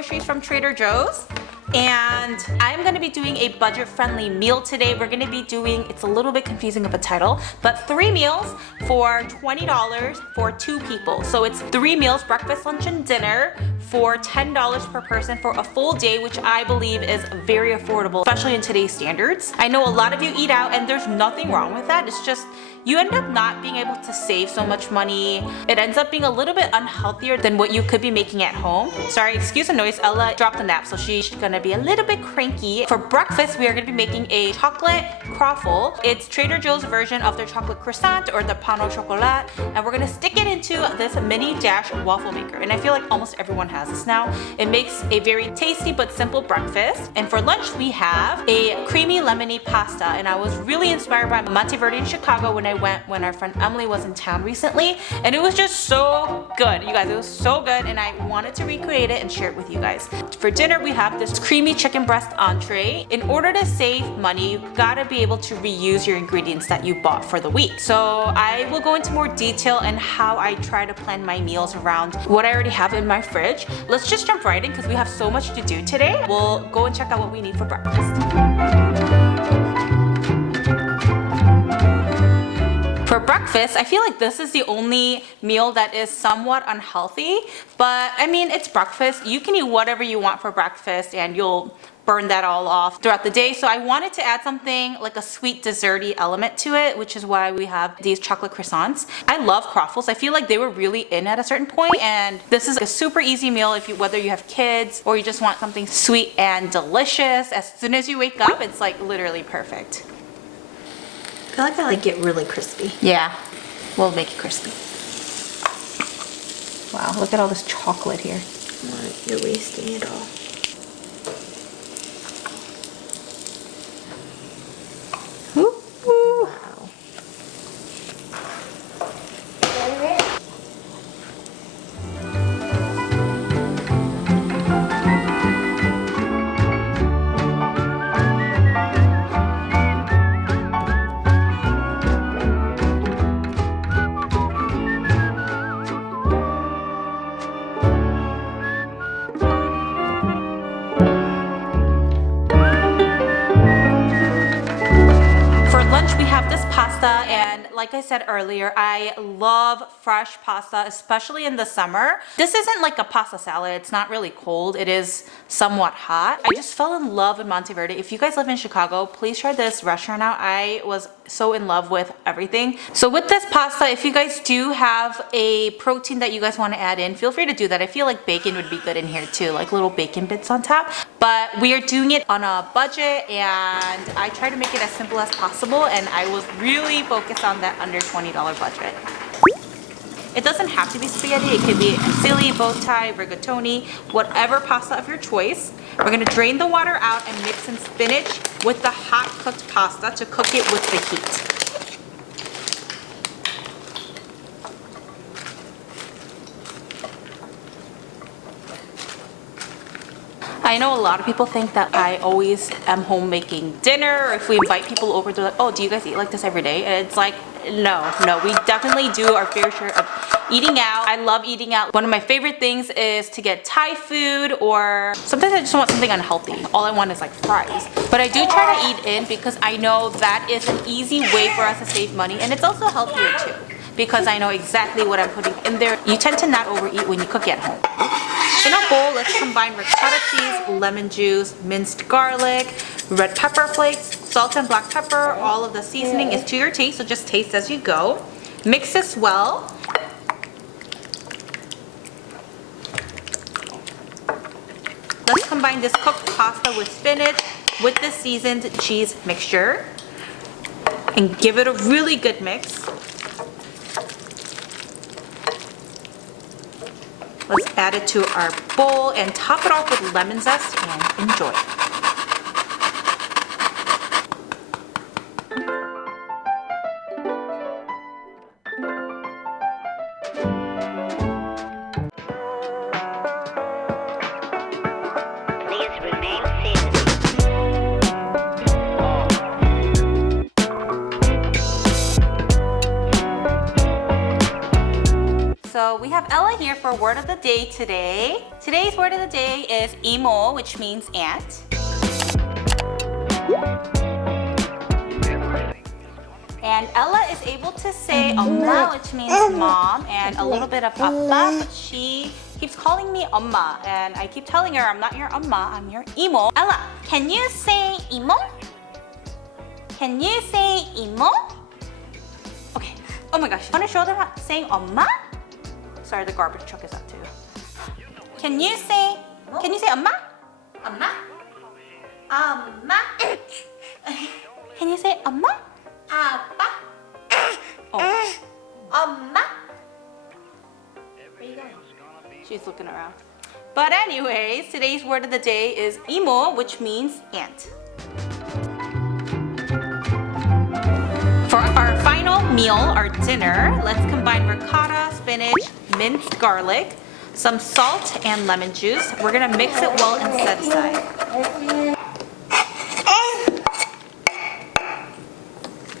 groceries from Trader Joe's. And I'm gonna be doing a budget-friendly meal today. We're gonna be doing, it's a little bit confusing of a title, but 3 meals for $20 for 2 people. So it's 3 meals, breakfast, lunch, and dinner for $10 per person for a full day, which I believe is very affordable, especially in today's standards. I know a lot of you eat out and there's nothing wrong with that. It's just, you end up not being able to save so much money. It ends up being a little bit unhealthier than what you could be making at home. Sorry, excuse the noise. Ella dropped a nap, so she's gonna be a little bit cranky. For breakfast, we are gonna be making a chocolate croffle. It's Trader Joe's version of their chocolate croissant or the pain au chocolat, and we're gonna stick it into this mini dash waffle maker. And I feel like almost everyone has this now. It makes a very tasty but simple breakfast. And for lunch, we have a creamy lemony pasta, and I was really inspired by Monteverde in Chicago when our friend Emily was in town recently, and it was just so good. You guys, it was so good, and I wanted to recreate it and share it with you guys. For dinner, we have this creamy chicken breast entree. In order to save money, you've gotta be able to reuse your ingredients that you bought for the week. So I will go into more detail and how I try to plan my meals around what I already have in my fridge. Let's just jump right in because we have so much to do today. We'll go and check out what we need for breakfast. For breakfast, I feel like this is the only meal that is somewhat unhealthy, but I mean, it's breakfast. You can eat whatever you want for breakfast and you'll burn that all off throughout the day. So I wanted to add something like a sweet desserty element to it, which is why we have these chocolate croissants. I love croffles. I feel like they were really in at a certain point, and this is a super easy meal if whether you have kids or you just want something sweet and delicious. As soon as you wake up, it's like literally perfect. I feel like I like get really crispy. Yeah, we'll make it crispy. Wow, look at all this chocolate here. You're wasting it all. Ooh, ooh. Wow. And like I said earlier, I love fresh pasta, especially in the summer. This isn't like a pasta salad. It's not really cold. It is somewhat hot. I just fell in love with Monteverde. If you guys live in Chicago, please try this restaurant out. I was so in love with everything. So with this pasta, if you guys do have a protein that you guys want to add in, feel free to do that. I feel like bacon would be good in here too, like little bacon bits on top. But we are doing it on a budget, and I try to make it as simple as possible, and I was really focused on that under $20 budget. It doesn't have to be spaghetti. It could be fusilli, bow tie, rigatoni, whatever pasta of your choice. We're gonna drain the water out and mix in spinach with the hot cooked pasta to cook it with the heat. I know a lot of people think that I always am home making dinner, or if we invite people over, they're like, oh, do you guys eat like this every day? And it's like, no, we definitely do our fair share of eating out. I love eating out. One of my favorite things is to get Thai food, or sometimes I just want something unhealthy. All I want is like fries. But I do try to eat in because I know that is an easy way for us to save money, and it's also healthier too, because I know exactly what I'm putting in there. You tend to not overeat when you cook at home. In a bowl, let's combine ricotta cheese, lemon juice, minced garlic, red pepper flakes, salt and black pepper. All of the seasoning is to your taste, so just taste as you go. Mix this well. Let's combine this cooked pasta with spinach with the seasoned cheese mixture and give it a really good mix. Let's add it to our bowl and top it off with lemon zest and enjoy. So we have Ella here for word of the day today. Today's word of the day is imo, which means aunt. And Ella is able to say 엄마, which means mom, and a little bit of 아빠, but she keeps calling me 엄마, and I keep telling her I'm not your 엄마, I'm your imo. Ella, can you say imo? Can you say imo? Okay. Oh my gosh. Want to show them how saying 엄마? Sorry, the garbage truck is up too. Can you say 엄마? 엄마? 엄마? Can you say 엄마? 아빠? Oh. 엄마? Where you going? She's looking around. But anyways, today's word of the day is imo, which means aunt. For our final meal, our dinner, let's combine ricotta, spinach, minced garlic, some salt, and lemon juice. We're gonna mix it well and set aside.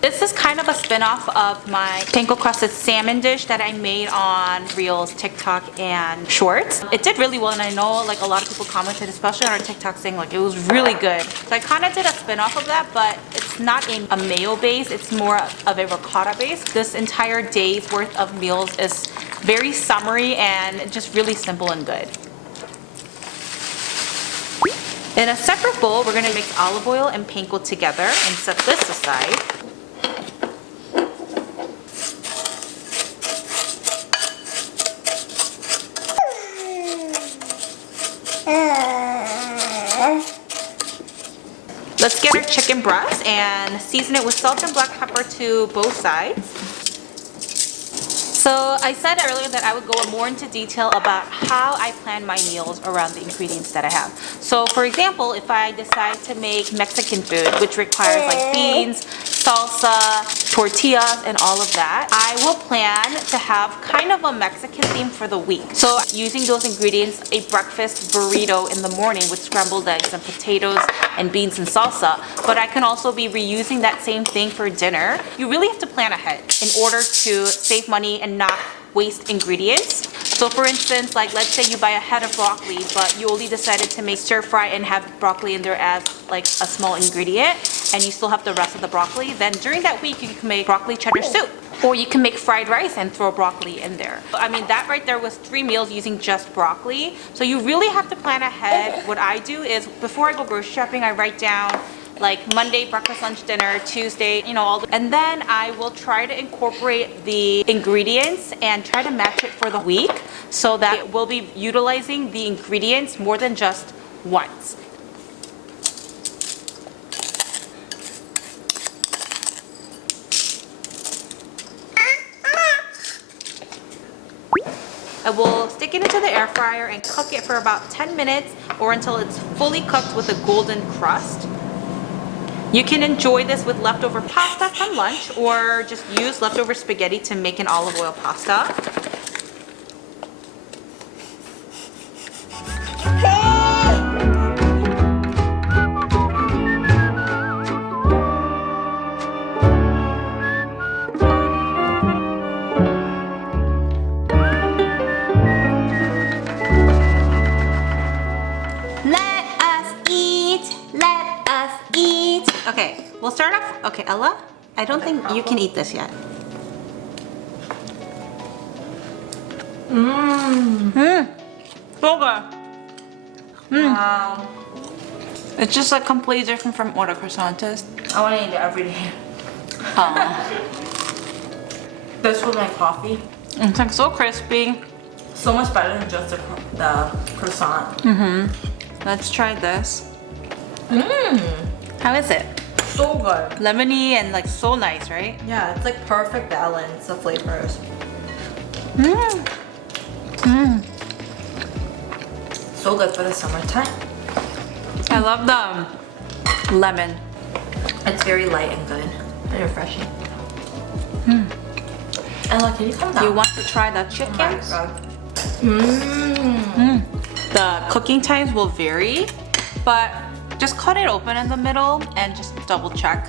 This is kind of a spin-off of my panko crusted salmon dish that I made on Reels, TikTok, and Shorts. It did really well, and I know like a lot of people commented, especially on our TikTok, saying like it was really good. So I kind of did a spin-off of that, but it's not a mayo base, it's more of a ricotta base. This entire day's worth of meals is very summery and just really simple and good. In a separate bowl, we're gonna mix olive oil and panko together and set this aside. Let's get our chicken breast and season it with salt and black pepper to both sides. So I said earlier that I would go more into detail about how I plan my meals around the ingredients that I have. So for example, if I decide to make Mexican food, which requires like beans, salsa, tortillas, and all of that, I will plan to have kind of a Mexican theme for the week. So using those ingredients, a breakfast burrito in the morning with scrambled eggs and potatoes and beans and salsa, but I can also be reusing that same thing for dinner. You really have to plan ahead in order to save money and not waste ingredients. So for instance, like let's say you buy a head of broccoli, but you only decided to make stir fry and have broccoli in there as like a small ingredient, and you still have the rest of the broccoli, then during that week you can make broccoli cheddar soup. Or you can make fried rice and throw broccoli in there. I mean, that right there was 3 meals using just broccoli. So you really have to plan ahead. What I do is before I go grocery shopping, I write down like Monday, breakfast, lunch, dinner, Tuesday, and then I will try to incorporate the ingredients and try to match it for the week so that we'll be utilizing the ingredients more than just once. I will stick it into the air fryer and cook it for about 10 minutes or until it's fully cooked with a golden crust. You can enjoy this with leftover pasta from lunch or just use leftover spaghetti to make an olive oil pasta. Okay, we'll start off. Okay, Ella, I don't think you can eat this yet. So good. Wow. It's just like completely different from what a croissant is. I want to eat it every day. This with my coffee. It's like so crispy. So much better than just the croissant. Let's try this. Mmm. How is it? So good. Lemony and like so nice, right? Yeah, it's like perfect balance of flavors. Mmm. Mmm. So good for the summertime. I love the lemon. It's very light and good and refreshing. Ella, can you come down? You want to try the chicken? The cooking times will vary, but just cut it open in the middle and just double check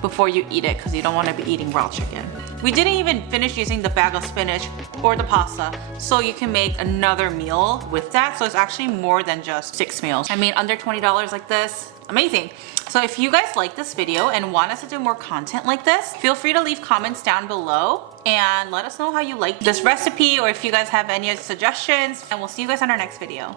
before you eat it because you don't want to be eating raw chicken. We didn't even finish using the bag of spinach or the pasta, so you can make another meal with that. So it's actually more than just 6 meals. I mean, under $20 like this, amazing. So if you guys like this video and want us to do more content like this, feel free to leave comments down below and let us know how you like this recipe, or if you guys have any suggestions, and we'll see you guys on our next video.